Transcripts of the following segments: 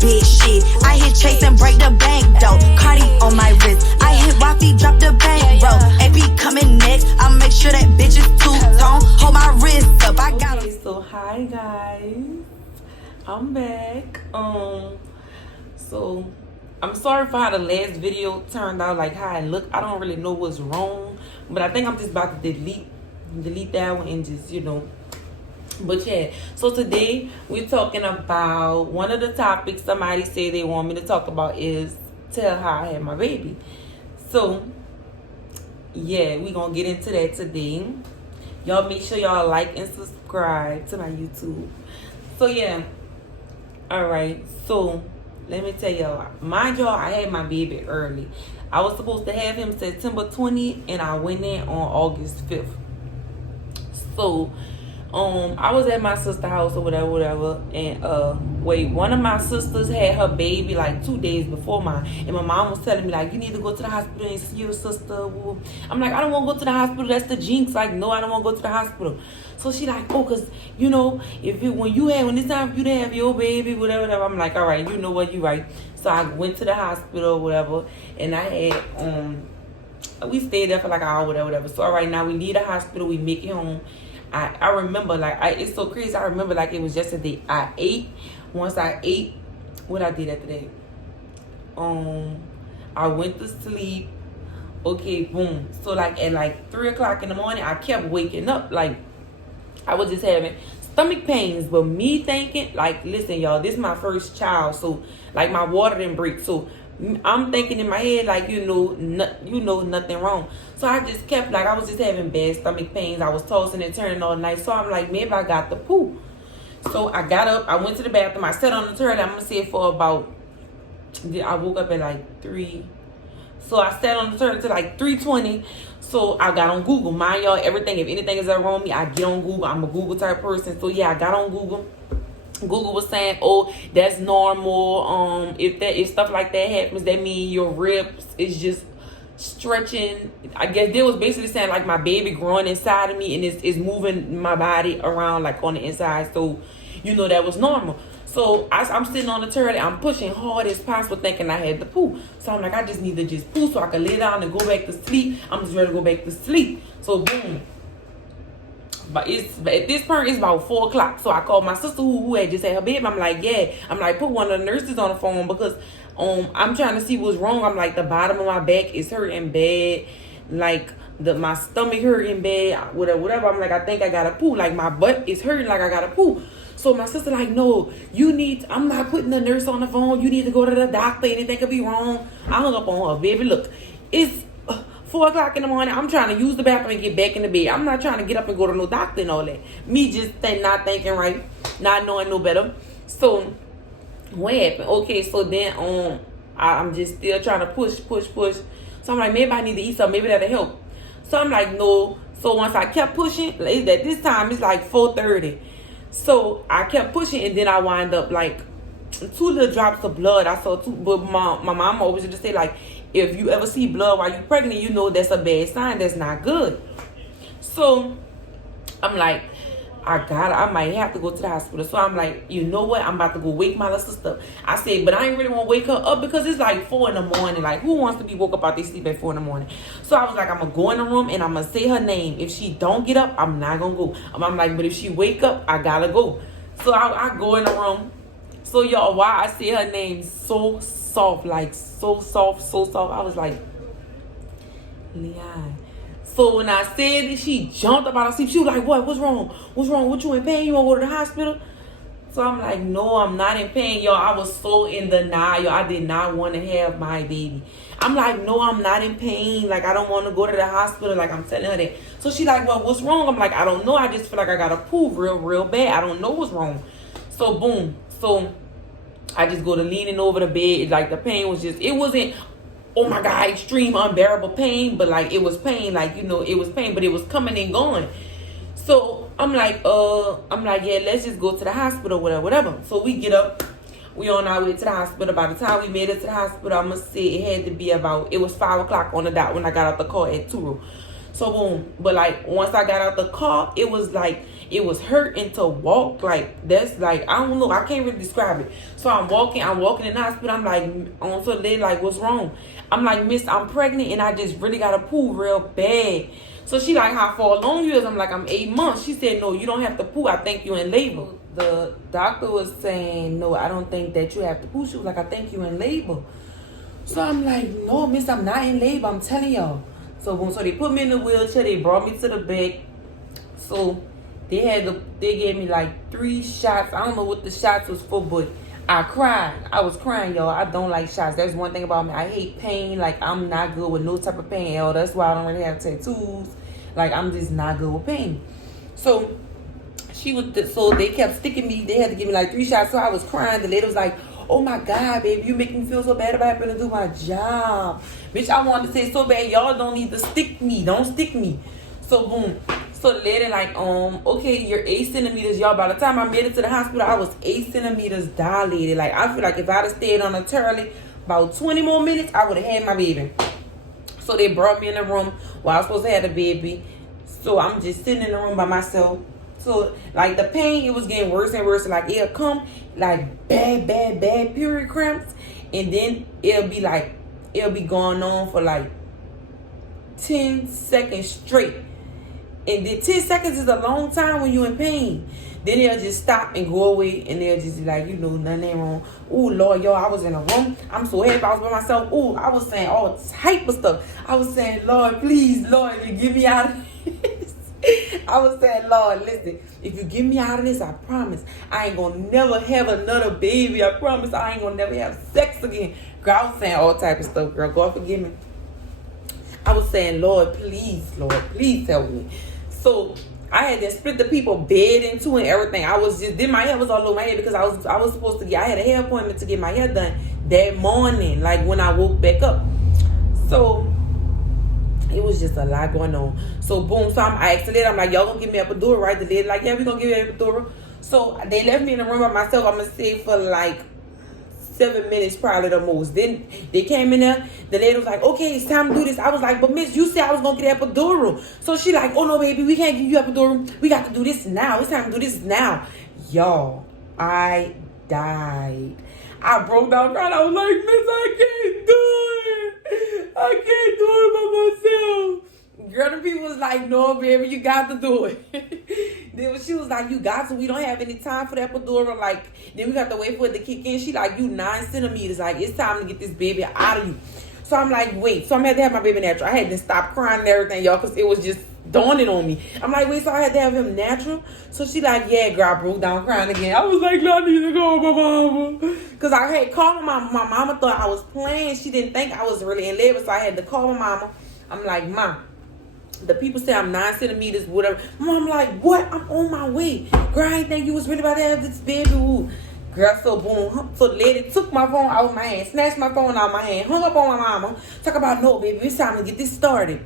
big shit. I hit Chase and break the bank though. Cardi on my wrist. I hit Wafi, drop the bank, bro. AP coming next. I'll make sure that bitch is two-tone. Hold my wrist up. I got it. So hi guys, I'm back. So I'm sorry for how the last video turned out, like how I look. I don't really know what's wrong, but I think I'm just about to delete that one and just, you know. But yeah, so today we're talking about one of the topics somebody said they want me to talk about is tell how I had my baby. So yeah, we're gonna get into that today. Y'all make sure y'all like and subscribe to my YouTube. So yeah, all right, so let me tell y'all, mind y'all, I had my baby early. I was supposed to have him September 20th and I went in on August 5th. So I was at my sister's house or whatever, and one of my sisters had her baby like 2 days before mine, and my mom was telling me like, you need to go to the hospital and see your sister. I'm like, I don't want to go to the hospital, that's the jinx. Like, no, I don't want to go to the hospital. So she like, oh, cause you know, when it's time for you to have your baby, whatever. I'm like, all right, you know what, you right. So I went to the hospital or whatever, and I had we stayed there for like an hour, whatever. So all right, now we leave the hospital, we make it home. I remember like it's so crazy. I remember like it was yesterday. I ate. Once I ate, what I did after that? I went to sleep. Okay, boom. So like at like 3 o'clock in the morning, I kept waking up. Like I was just having stomach pains, but me thinking like, listen, y'all, this is my first child, so like my water didn't break, so I'm thinking in my head like, you know, nothing wrong. So I just kept like, I was just having bad stomach pains. I was tossing and turning all night. So I'm like, maybe I got the poo. So I got up, I went to the bathroom, I sat on the toilet. I'm gonna say for about, I woke up at like 3. So I sat on the toilet till like 3:20. So I got on Google. Mind y'all, everything, if anything is wrong with me, I get on Google. I'm a Google type person. So yeah, I got on Google. Google was saying, oh, that's normal. If stuff like that happens, that means your ribs is just stretching. I guess they was basically saying like my baby growing inside of me and it's moving my body around like on the inside. So, you know, that was normal. So I'm sitting on the toilet, I'm pushing hard as possible thinking I had the poo. So I'm like, I just need to just poo so I can lay down and go back to sleep. I'm just ready to go back to sleep. So boom. But at this point, it's about 4 o'clock. So I called my sister who had just had her baby. I'm like, yeah. I'm like, put one of the nurses on the phone because I'm trying to see what's wrong. I'm like, the bottom of my back is hurting bad. Like my stomach hurting bad. Whatever. I'm like, I think I got a poo. Like my butt is hurting like I got a poo. So my sister like, no, I'm not putting the nurse on the phone. You need to go to the doctor. Anything could be wrong. I hung up on her, baby. Look, it's 4 o'clock in the morning, I'm trying to use the bathroom and get back in the bed. I'm not trying to get up and go to no doctor and all that. Me just not thinking right, not knowing no better. So what happened? Okay, so then I'm just still trying to push. So I'm like, maybe I need to eat something. Maybe that'll help. So I'm like, no. So once I kept pushing, at this time it's like 4:30. So I kept pushing and then I wind up like 2 little drops of blood. I saw 2, but my mom always used to say like, if you ever see blood while you're pregnant, you know that's a bad sign. That's not good. So I'm like, I might have to go to the hospital. So I'm like, you know what? I'm about to go wake my little sister. I said, but I ain't really want to wake her up because it's like 4 in the morning. Like, who wants to be woke up out their sleep at 4 in the morning? So I was like, I'm going to go in the room and I'm going to say her name. If she don't get up, I'm not going to go. I'm like, but if she wake up, I got to go. So I go in the room. So y'all, why I say her name so soft, like so soft, I was like, Leon. So when I said it, she jumped up out of sleep. She was like, what? What's wrong? What's wrong? What, you in pain? You want to go to the hospital? So I'm like, no, I'm not in pain, y'all. I was so in denial. I did not want to have my baby. I'm like, no, I'm not in pain. Like, I don't want to go to the hospital. Like, I'm telling her that. So she like, well, what's wrong? I'm like, I don't know. I just feel like I got to poo real bad. I don't know what's wrong. So boom. So I just go to leaning over the bed. Like, the pain was just, it wasn't, oh my God, extreme unbearable pain. But like, it was pain. Like, you know, it was pain, but it was coming and going. So I'm like, yeah, let's just go to the hospital, whatever. So we get up. We on our way to the hospital. By the time we made it to the hospital, I must say it had to be about, it was 5 o'clock on the dot when I got out the car at Turo. So boom. But like, once I got out the car, it was like, it was hurting to walk. Like, that's like, I don't know, I can't really describe it. So I'm walking in the hospital. I'm like, on to the lady, like, what's wrong? I'm like, miss, I'm pregnant and I just really got to poo real bad. So she like, how far along you is? I'm like, I'm 8 months. She said, no, you don't have to poo. I think you're in labor. The doctor was saying, no, I don't think that you have to poo. She was like, I think you're in labor. So I'm like, no, miss, I'm not in labor. I'm telling y'all. So they put me in the wheelchair. They brought me to the bed. So they gave me like 3 shots. I don't know what the shots was for, but I cried. I was crying, y'all. I don't like shots. That's one thing about me. I hate pain. Like, I'm not good with no type of pain, y'all. That's why I don't really have tattoos. Like, I'm just not good with pain. So they kept sticking me. They had to give me like 3 shots. So I was crying. The lady was like, oh my God, baby, you make me feel so bad about having to do my job. Bitch, I wanted to say so bad, y'all don't need to stick me. Don't stick me. So boom. So the lady like, okay, you're 8 centimeters, y'all. By the time I made it to the hospital, I was 8 centimeters dilated. Like, I feel like if I'd have stayed on a turley about 20 more minutes, I would have had my baby. So they brought me in the room while I was supposed to have the baby. So I'm just sitting in the room by myself. So, like, the pain, it was getting worse and worse. Like, it'll come, like, bad period cramps. And then it'll be going on for, like, 10 seconds straight. And then 10 seconds is a long time when you're in pain. Then they'll just stop and go away. And they'll just be like, you know, nothing ain't wrong. Oh, Lord, y'all, I was in a room. I'm so happy I was by myself. Oh, I was saying all type of stuff. I was saying, Lord, please, Lord, if you get me out of this. I was saying, Lord, listen, if you get me out of this, I promise I ain't gonna never have another baby. I promise I ain't gonna never have sex again. Girl, I was saying all type of stuff, girl. God forgive me. I was saying, Lord, please help me. So I had to split the people bed in two and everything. Then my hair was all over my head because I was supposed to I had a hair appointment to get my hair done that morning, like when I woke back up. So it was just a lot going on. So boom, so I asked the lady, I'm like, y'all gonna give me a epidural, right? The lady like, yeah, we gonna give you a epidural. So they left me in the room by myself, I'm gonna say for like 7 minutes probably the most. Then they came in there, the lady was like, okay, it's time to do this. I was like, but miss, you said I was gonna get epidural. So she like, oh no baby, we can't give you epidural. We got to do this now. It's time to do this now. Y'all, I died. I broke down crying. I was like, miss, I can't do it. I can't do it by myself. Girl, the people was like, no, baby, you got to do it. Then she was like, you got to. We don't have any time for the epidural. Like, then we got to wait for it to kick in. She like, you 9 centimeters. Like, it's time to get this baby out of you. So I'm like, wait. So I'm going to have to have my baby natural. I had to stop crying and everything, y'all, because it was just dawning on me. I'm like, wait, so I had to have him natural? So she like, yeah, girl, I broke down crying again. I was like, I need to go with my mama. Because I had called my mama, thought I was playing. She didn't think I was really in labor, so I had to call my mama. I'm like, Mom, the people say I'm 9 centimeters, whatever. Mom, like, what? I'm on my way. Girl, I didn't think you was really about to have this baby. Ooh. Girl, so boom. So the lady took my phone out of my hand, snatched my phone out of my hand, hung up on my mama. Talk about, no, baby, it's time to get this started.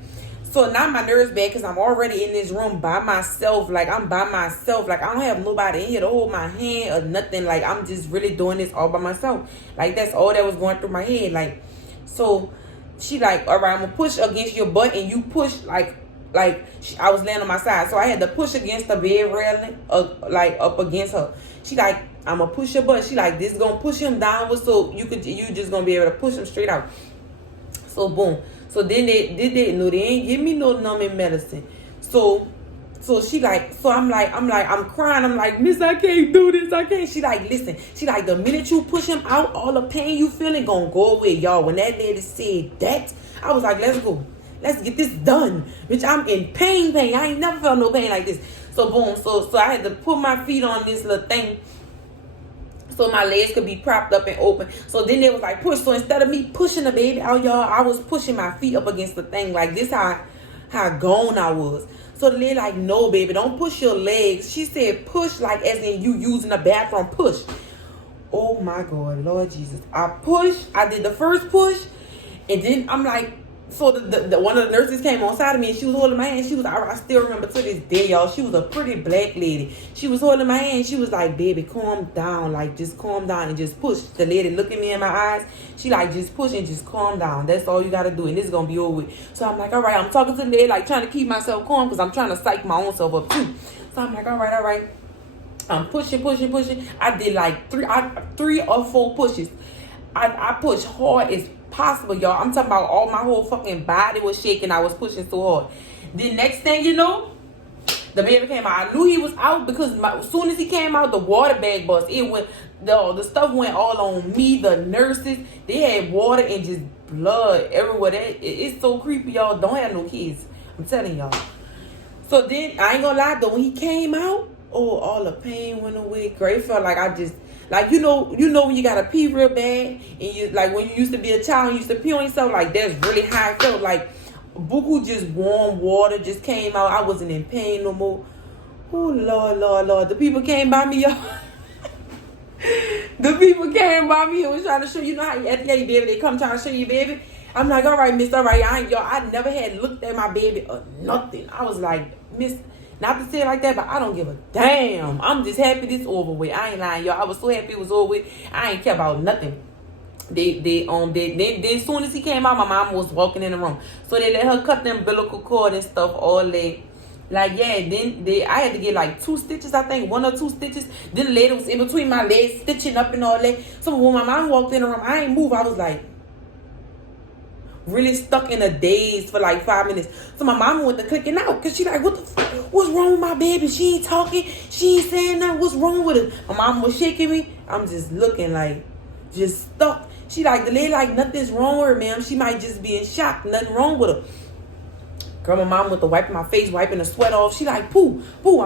So now my nerves bad because I'm already in this room by myself. Like, I'm by myself. Like, I don't have nobody in here to hold my hand or nothing. Like, I'm just really doing this all by myself. Like, that's all that was going through my head. Like, so she like, all right, I'm going to push against your butt. And you push, I was laying on my side. So I had to push against the bed railing, like, up against her. She like, I'm going to push your butt. She like, this is going to push him downward so you just going to be able to push him straight out. So, boom. So then they ain't give me no numbing medicine. So she like, so I'm crying. I'm like, miss, I can't do this. I can't. She like, listen. She like, the minute you push him out, all the pain you feeling gonna go away, y'all. When that lady said that, I was like, let's go. Let's get this done. Bitch, I'm in pain. I ain't never felt no pain like this. So boom. So I had to put my feet on this little thing, so my legs could be propped up and open. So then they was like, push. So instead of me pushing the baby out, y'all, I was pushing my feet up against the thing. Like, this how gone I was. So the lady like, no, baby, don't push your legs. She said push, like as in you using the bathroom, push. Oh my God, Lord Jesus. I did the first push. And then I'm like, so the one of the nurses came on side of me and she was holding my hand. I still remember to this day, y'all. She was a pretty black lady. She was holding my hand. She was like, baby, calm down. Like, just calm down and just push. The lady looked at me in my eyes. She like, just push and just calm down. That's all you got to do. And this is going to be over with. So I'm like, all right, I'm talking to the lady, like trying to keep myself calm because I'm trying to psych my own self up too. So I'm like, all right. I'm pushing. I did like three or four pushes. I pushed hard as possible, y'all. I'm talking about all my whole fucking body was shaking. I was pushing so hard. The next thing you know, the baby came out. I knew he was out because as soon as he came out, the water bag bust. It went, the stuff went all on me. The nurses, they had water and just blood everywhere. It's so creepy, y'all. Don't have no kids. I'm telling y'all. So then, I ain't gonna lie though, when he came out, oh, all the pain went away. Great, felt like I just, like, you know when you gotta pee real bad, and you, like when you used to be a child and you used to pee on yourself, like that's really how I felt. Like buku just warm water just came out. I wasn't in pain no more. Oh Lord, the people came by me, y'all. The people came by me and was trying to show you know how at the baby they come trying to show you baby. I'm like, all right, miss, all right, I never had looked at my baby or nothing. I was like, miss. Not to say it like that, but I don't give a damn. I'm just happy this over with. I ain't lying, y'all. I was so happy it was over with. I ain't care about nothing. They as soon as he came out, my mom was walking in the room. So they let her cut the umbilical cord and stuff all that. Like, yeah, then I had to get like 2 stitches, I think, 1 or 2 stitches. Then the lady was in between my legs, stitching up and all that. So when my mom walked in the room, I ain't move. I was like, really stuck in a daze for like 5 minutes. So my mama went to clicking out because she like, what's wrong with my baby? She ain't talking. She ain't saying nothing. What's wrong with her? My mama was shaking me. I'm just looking like, just stuck. She like, the lady like, nothing's wrong with her, ma'am. She might just be in shock. Nothing wrong with her. Girl, my mom went to wiping my face, wiping the sweat off. She like, poo. So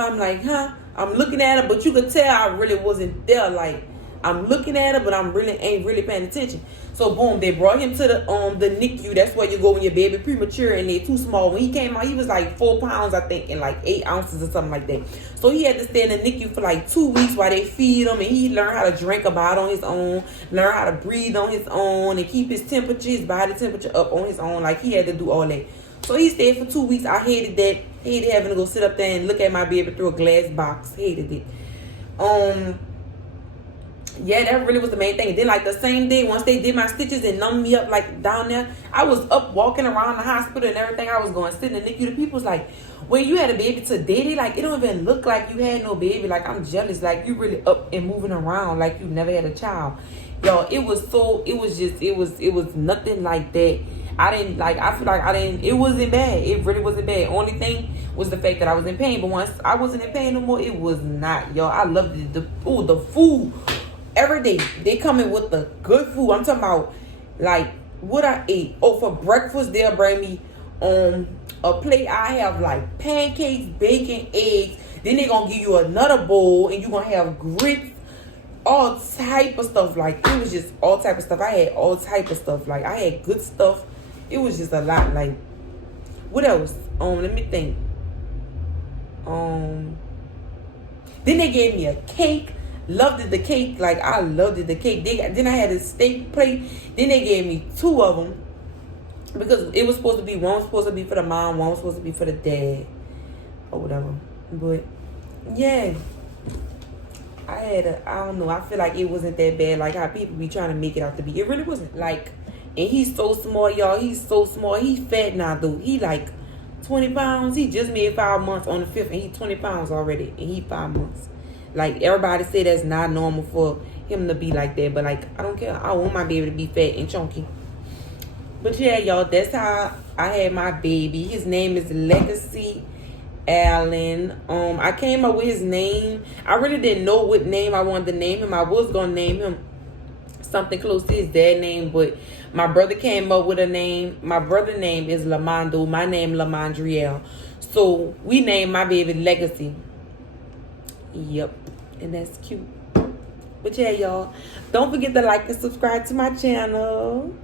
I'm like, huh? I'm looking at her, but you could tell I really wasn't there. Like, I'm looking at her, but ain't really paying attention. So boom, they brought him to the NICU. That's where you go when your baby premature and they're too small. When he came out, he was like 4 pounds, I think, and like 8 ounces or something like that. So he had to stay in the NICU for like 2 weeks while they feed him, and he learned how to drink about on his own, learn how to breathe on his own, and keep his temperature, his body temperature up on his own. Like he had to do all that. So he stayed for 2 weeks. I hated that. Hated having to go sit up there and look at my baby through a glass box. Hated it. Yeah, that really was the main thing. And then like the same day, once they did my stitches and numbed me up like down there, I was up walking around the hospital and everything. I was going to sit in the NICU. The people was like, well, you had a baby today? They like, it don't even look like you had no baby. Like, I'm jealous. Like, you really up and moving around like you never had a child. Yo, it was nothing like that. It wasn't bad. It really wasn't bad. Only thing was the fact that I was in pain. But once I wasn't in pain no more, it was not. Yo, I loved it. The food. Every day, they come in with the good food. I'm talking about, like, what I ate. Oh, for breakfast, they'll bring me a plate. I have, like, pancakes, bacon, eggs. Then they're going to give you another bowl, and you're going to have grits, all type of stuff. Like, it was just all type of stuff. I had all type of stuff. Like, I had good stuff. It was just a lot. Like, what else? Let me think. Then they gave me a cake. Loved the cake. Like, I loved the cake. Then I had a steak plate. Then they gave me 2 of them. Because it was supposed to be, one was supposed to be for the mom, one was supposed to be for the dad. Or whatever. But, yeah. I don't know. I feel like it wasn't that bad. Like how people be trying to make it out to be. It really wasn't. Like, and he's so small, y'all. He's so small. He's fat now, though. He like 20 pounds. He just made 5 months on the 5th. And he's 20 pounds already. And he 5 months. Like, everybody say that's not normal for him to be like that. But, like, I don't care. I want my baby to be fat and chunky. But, yeah, y'all, that's how I had my baby. His name is Legacy Allen. I came up with his name. I really didn't know what name I wanted to name him. I was going to name him something close to his dad's name. But my brother came up with a name. My brother's name is Lamondo. My name Lamondrielle. So, we named my baby Legacy. Yep. And that's cute. But yeah, y'all, don't forget to like and subscribe to my channel.